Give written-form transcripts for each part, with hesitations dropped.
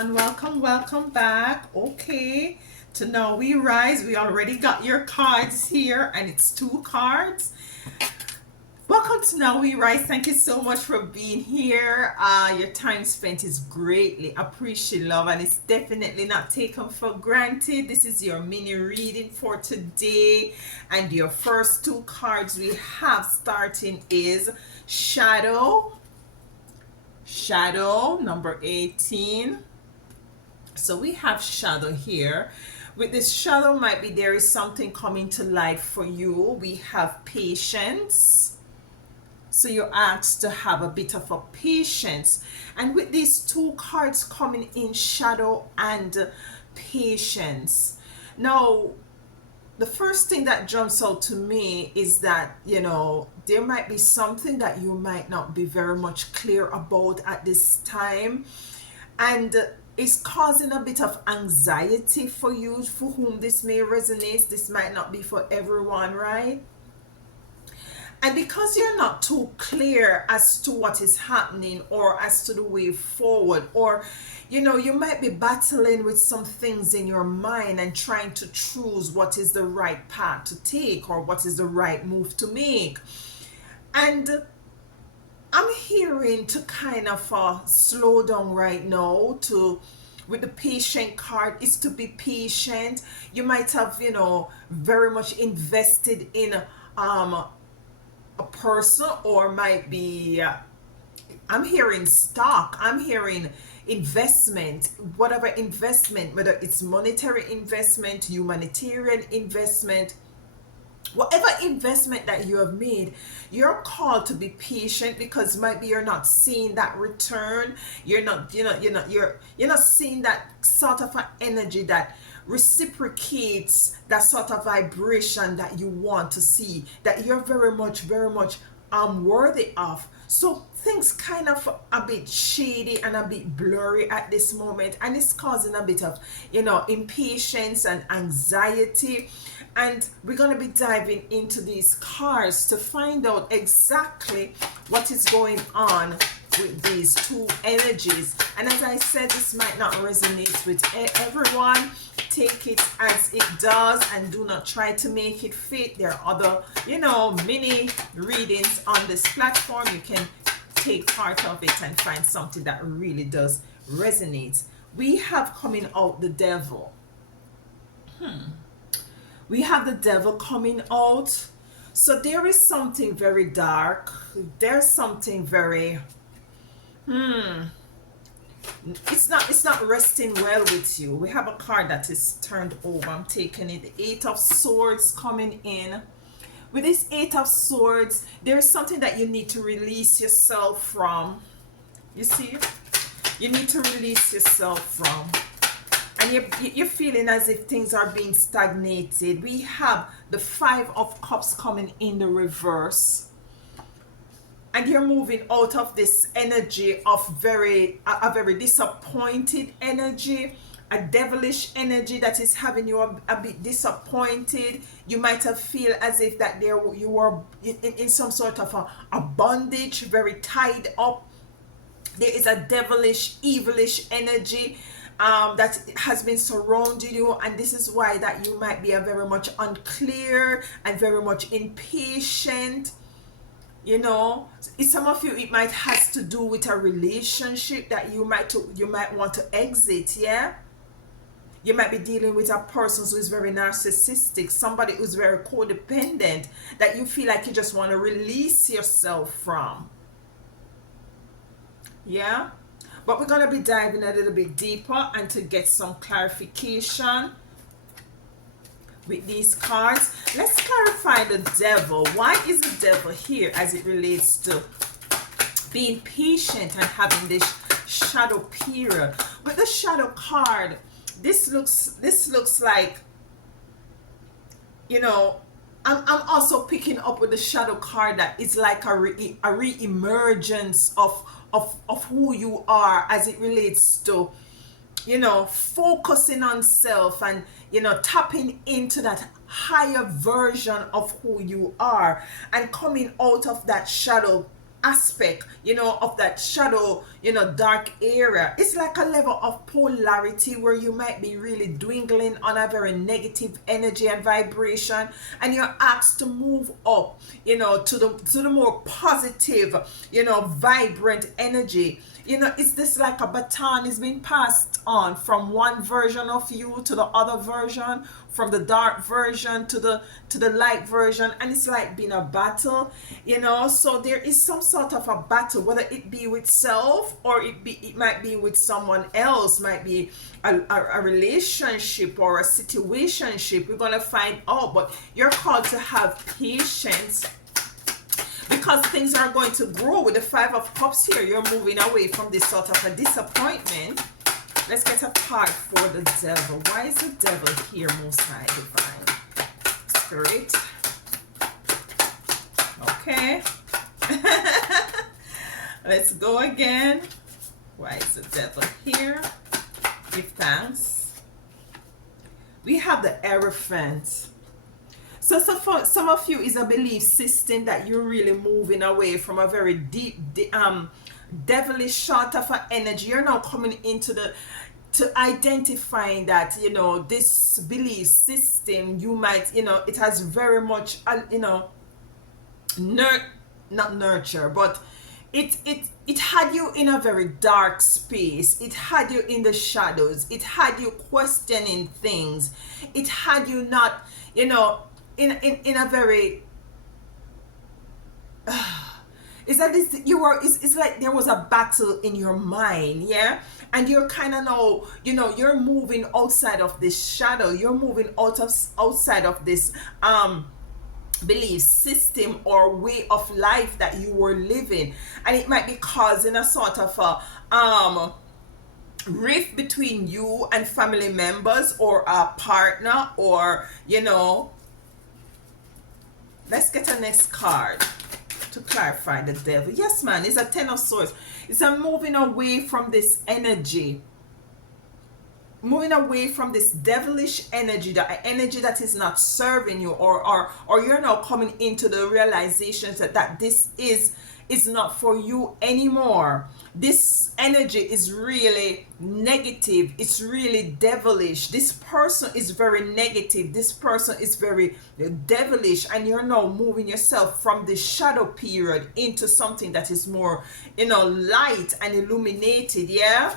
everyone. Welcome back. Okay, to Now We Rise. We already got your cards here, and it's two cards. Welcome to Now We Rise. Thank you so much for being here. Your time spent is greatly appreciated, love, and it's definitely not taken for granted. This is your mini reading for today, and your first two cards we have starting is Shadow number 18. So we have shadow here. With this shadow, might be there is something coming to light for you. We have patience. So you're asked to have a bit of a patience. And with these two cards coming in, shadow and patience. Now, the first thing that jumps out to me is that, there might be something that you might not be very much clear about at this time. And it's causing a bit of anxiety for you, for whom this may resonate. This might not be for everyone, right? And because you're not too clear as to what is happening or as to the way forward, or you might be battling with some things in your mind and trying to choose what is the right path to take or what is the right move to make. And I'm hearing to kind of slow down right now. With the patient card is to be patient. You might have very much invested in a person, or might be I'm hearing stock, I'm hearing investment, whatever investment, whether it's monetary investment, humanitarian investment, whatever investment that you have made. You're called to be patient, because might be you're not seeing that return. You're not seeing that sort of an energy that reciprocates that sort of vibration that you want to see, that you're very much worthy of. So things kind of a bit shady and a bit blurry at this moment, and it's causing a bit of impatience and anxiety. And we're going to be diving into these cards to find out exactly what is going on with these two energies. And as I said, this might not resonate with everyone. Take it as it does and do not try to make it fit. There are other mini readings on this platform. You can take part of it and find something that really does resonate. We have coming out the devil. We have the devil coming out. So there is something very dark. There's something very it's not resting well with you. We have a card that is turned over. I'm taking it. The Eight of Swords coming in. With this Eight of Swords, there's something that you need to release yourself from. You see? You need to release yourself from. And you're feeling as if things are being stagnated. We have the Five of Cups coming in the reverse. And you're moving out of this energy of a very disappointed energy, a devilish energy that is having you a bit disappointed. You might have feel as if that you were in some sort of a bondage, very tied up. There is a devilish, evilish energy that has been surrounding you, and this is why that you might be a very much unclear and very much impatient. Some of you, it might has to do with a relationship that you might want to exit. Yeah, you might be dealing with a person who is very narcissistic, somebody who's very codependent, that you feel like you just want to release yourself from. Yeah, but we're going to be diving a little bit deeper and to get some clarification with these cards. Let's clarify the devil. Why is the devil here as it relates to being patient and having this shadow period? With the shadow card, this looks like, I'm also picking up with the shadow card that is like a re-emergence of who you are as it relates to focusing on self and tapping into that higher version of who you are and coming out of that shadow aspect, of that shadow, dark area. It's like a level of polarity where you might be really dwindling on a very negative energy and vibration, and you're asked to move up, to the more positive, vibrant energy. It's this like a baton is being passed on from one version of you to the other version, from the dark version to the light version, and it's like being a battle. So there is some sort of a battle, whether it be with self, or it might be with someone else, might be a relationship or a situationship. We're gonna find out, but you're called to have patience, because things are going to grow. With the Five of Cups here, you're moving away from this sort of a disappointment. Let's get a card for the devil. Why is the devil here, Most High Divine Spirit? Okay. Let's go again. Why is the devil here? Give thanks. We have the Hierophant. So for some of you, is a belief system that you're really moving away from a very deep, devilish sort of an energy. You're now coming into to identifying that, this belief system, you might, it has very much, not nurture, but it had you in a very dark space. It had you in the shadows. It had you questioning things. It had you not, in a very it's that this you were it's like there was a battle in your mind, yeah, and you're kind of now, you're moving outside of this shadow. You're moving outside of this belief system or way of life that you were living, and it might be causing a sort of a rift between you and family members or a partner, or let's get a next card to clarify the devil. Yes, man, it's a Ten of Swords. It's a moving away from this energy, moving away from this devilish energy, that energy that is not serving you, or you're now coming into the realization that this is not for you anymore. This energy is really negative. It's really devilish. This person is very negative. This person is very devilish, and you're now moving yourself from the shadow period into something that is more, light and illuminated. Yeah.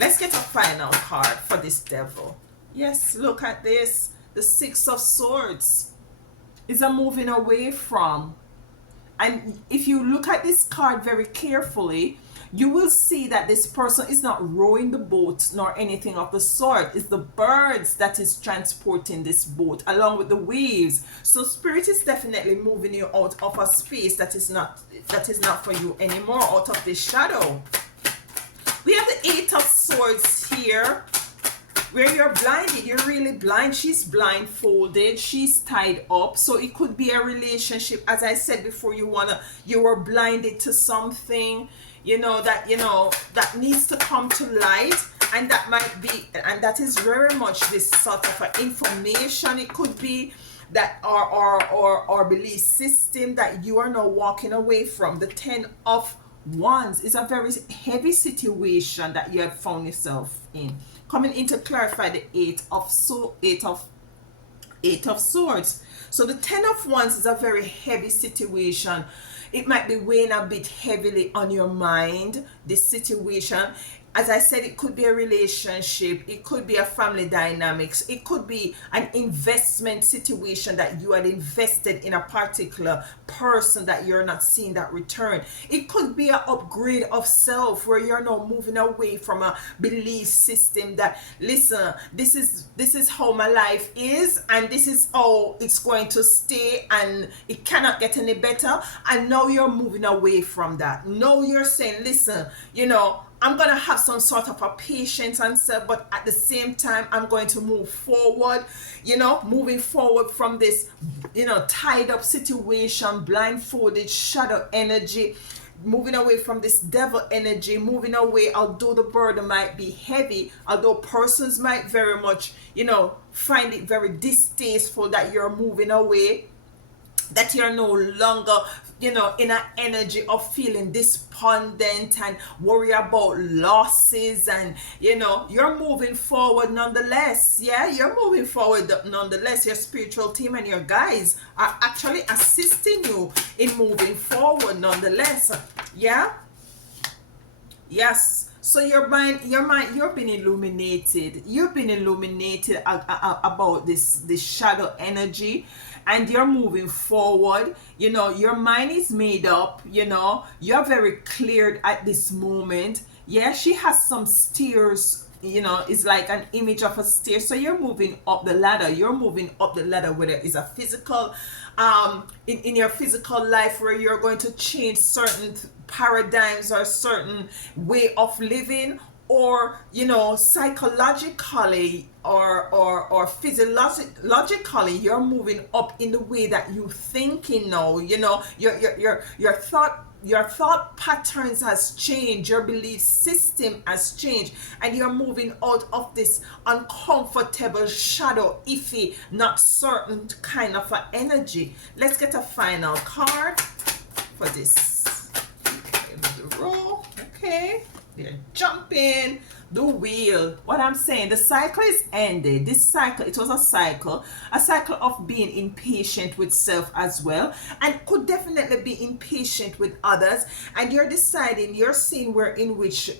Let's get a final card for this devil. Yes, look at this. The Six of Swords is a moving away from. And if you look at this card very carefully, you will see that this person is not rowing the boat nor anything of the sort. It's the birds that is transporting this boat along with the waves. So spirit is definitely moving you out of a space that is not for you anymore, out of this shadow. We have the Eight of Swords here, where you're blinded. You're really blind. She's blindfolded. She's tied up. So it could be a relationship. As I said before, you were blinded to something, that needs to come to light. And that might be, and that is very much this sort of information. It could be that our belief system that you are now walking away from. The Ten of Wands is a very heavy situation that you have found yourself in. Coming in to clarify the Eight of Swords. So the Ten of Wands is a very heavy situation. It might be weighing a bit heavily on your mind, this situation. As I said, it could be a relationship, it could be a family dynamics, it could be an investment situation that you had invested in a particular person that you're not seeing that return. It could be an upgrade of self where you're now moving away from a belief system that, listen, this is how my life is, and this is how it's going to stay, and it cannot get any better. And now you're moving away from that. Now you're saying, listen, I'm going to have some sort of a patience and stuff, but at the same time, I'm going to move forward, moving forward from this, tied up situation, blindfolded, shadow energy, moving away from this devil energy, moving away, although the burden might be heavy, although persons might very much, find it very distasteful that you're moving away. that you're no longer, in an energy of feeling despondent and worry about losses, and you're moving forward nonetheless. Yeah, you're moving forward nonetheless. Your spiritual team and your guides are actually assisting you in moving forward nonetheless. Yeah. Yes. So your mind, you've been illuminated. You've been illuminated about this shadow energy, and you're moving forward. Your mind is made up. You're very cleared at this moment. Yeah, she has some stairs. It's like an image of a stair. So you're moving up the ladder. You're moving up the ladder, whether it's a physical, in your physical life, where you're going to change certain paradigms or certain way of living, or psychologically, or physiologically, you're moving up in the way that you thinking now. Your thought patterns has changed, your belief system has changed, and you're moving out of this uncomfortable, shadow, iffy, not certain kind of a energy. Let's get a final card for this. Okay, the row. Okay, they're jumping the wheel. What I'm saying, the cycle is ended. This cycle, it was a cycle of being impatient with self as well, and could definitely be impatient with others. And you're deciding, you're seeing where in which,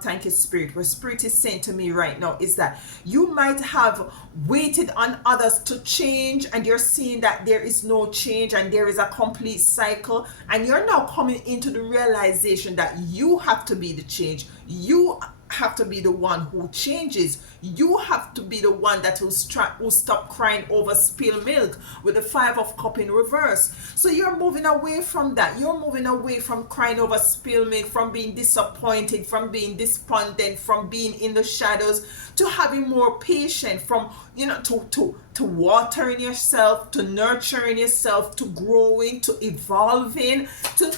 thank you, Spirit, where Spirit is saying to me right now is that you might have waited on others to change, and you're seeing that there is no change and there is a complete cycle, and you're now coming into the realization that you have to be the change. You have to be the one who changes. You have to be the one that will stop crying over spilled milk, with the 5 of Cups in reverse. So you're moving away from that. You're moving away from crying over spilled milk, from being disappointed, from being despondent, from being in the shadows, to having more patience, from to watering yourself, to nurturing yourself, to growing, to evolving, to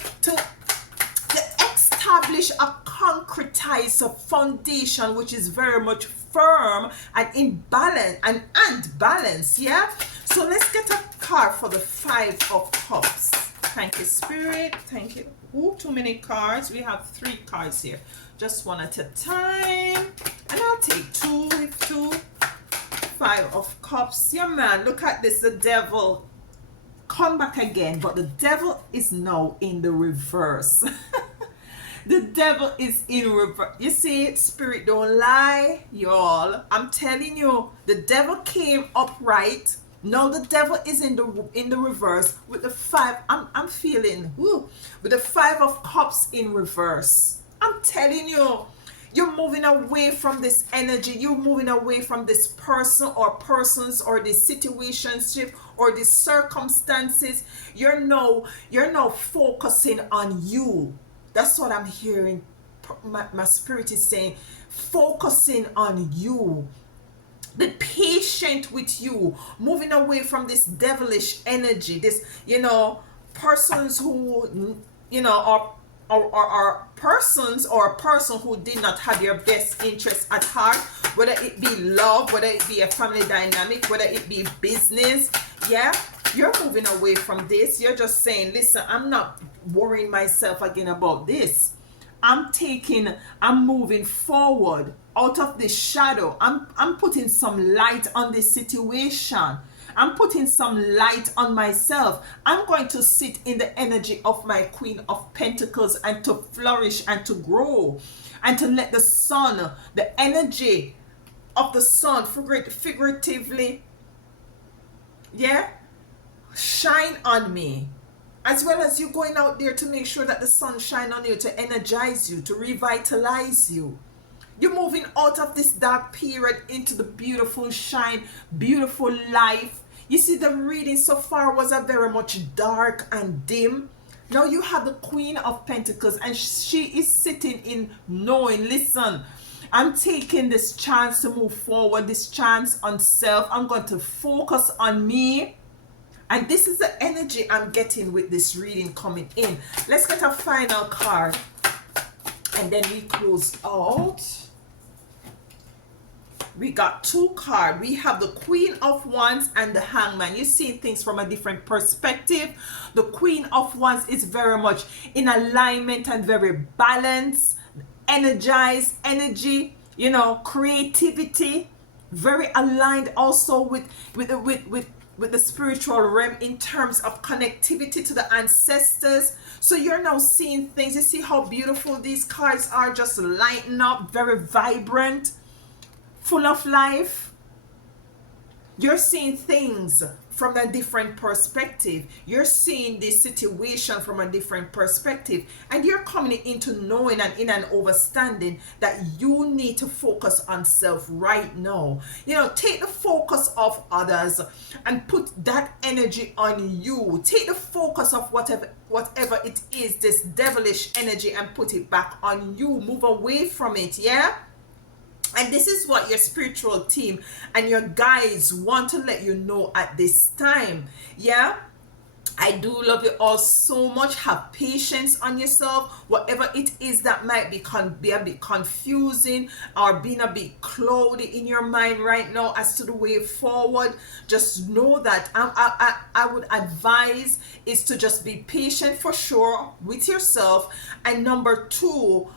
establish a concretized foundation which is very much firm and in balance and balance. Yeah. So let's get a card for the 5 of Cups. Thank you, Spirit. Thank you. Ooh, too many cards. We have 3 cards here. Just one at a time. And I'll take 2 with 2. 5 of Cups. Yeah, man. Look at this. The devil come back again, but the devil is now in the reverse. The devil is in reverse. You see, Spirit don't lie, y'all. I'm telling you, the devil came upright. Now the devil is in the reverse with the 5. I'm feeling with the 5 of Cups in reverse. I'm telling you, you're moving away from this energy. You're moving away from this person or persons or this situationship or these circumstances. You're now focusing on you. That's what I'm hearing. My spirit is saying, focusing on you. Be patient with you. Moving away from this devilish energy. This, persons who, are persons or a person who did not have your best interest at heart. Whether it be love, whether it be a family dynamic, whether it be business. Yeah. You're moving away from this. You're just saying, listen, I'm not worrying myself again about this. I'm moving forward out of this shadow. I'm putting some light on this situation. I'm putting some light on myself. I'm going to sit in the energy of my Queen of Pentacles and to flourish and to grow and to let the sun, the energy of the sun, figuratively, yeah, shine on me, as well as you going out there to make sure that the sun shine on you, to energize you, to revitalize you. You're moving out of this dark period into the beautiful shine, beautiful life. You see, the reading so far was a very much dark and dim. Now you have the Queen of Pentacles, and she is sitting in knowing, listen, I'm taking this chance to move forward, this chance on self. I'm going to focus on me. And this is the energy I'm getting with this reading coming in. Let's get a final card. And then we close out. We got two cards. We have the Queen of Wands and the Hangman. You see things from a different perspective. The Queen of Wands is very much in alignment and very balanced, energized, energy, you know, creativity, very aligned also with the spiritual realm in terms of connectivity to the ancestors. So you're now seeing things. You see how beautiful these cards are, just lighting up, very vibrant, full of life. You're seeing things from a different perspective. You're seeing this situation from a different perspective, and you're coming into knowing and in an understanding that you need to focus on self right now. You know, take the focus of others and put that energy on you. Take the focus of whatever it is, this devilish energy, and put it back on you. Move away from it, yeah? And this is what your spiritual team and your guides want to let you know at this time. Yeah? I do love you all so much. Have patience on yourself. Whatever it is that might be a bit confusing or being a bit cloudy in your mind right now as to the way forward, just know that I would advise is to just be patient for sure with yourself. And number two,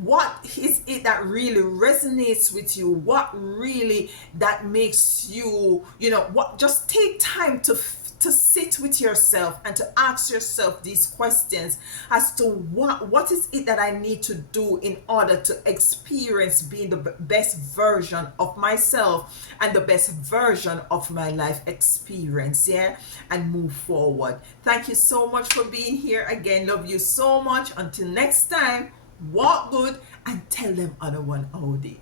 what is it that really resonates with you? What really that makes you, you know, what, just take time to sit with yourself and to ask yourself these questions as to what is it that I need to do in order to experience being the best version of myself and the best version of my life experience, yeah, and move forward. Thank you so much for being here again. Love you so much. Until next time, walk good and tell them other one howdy.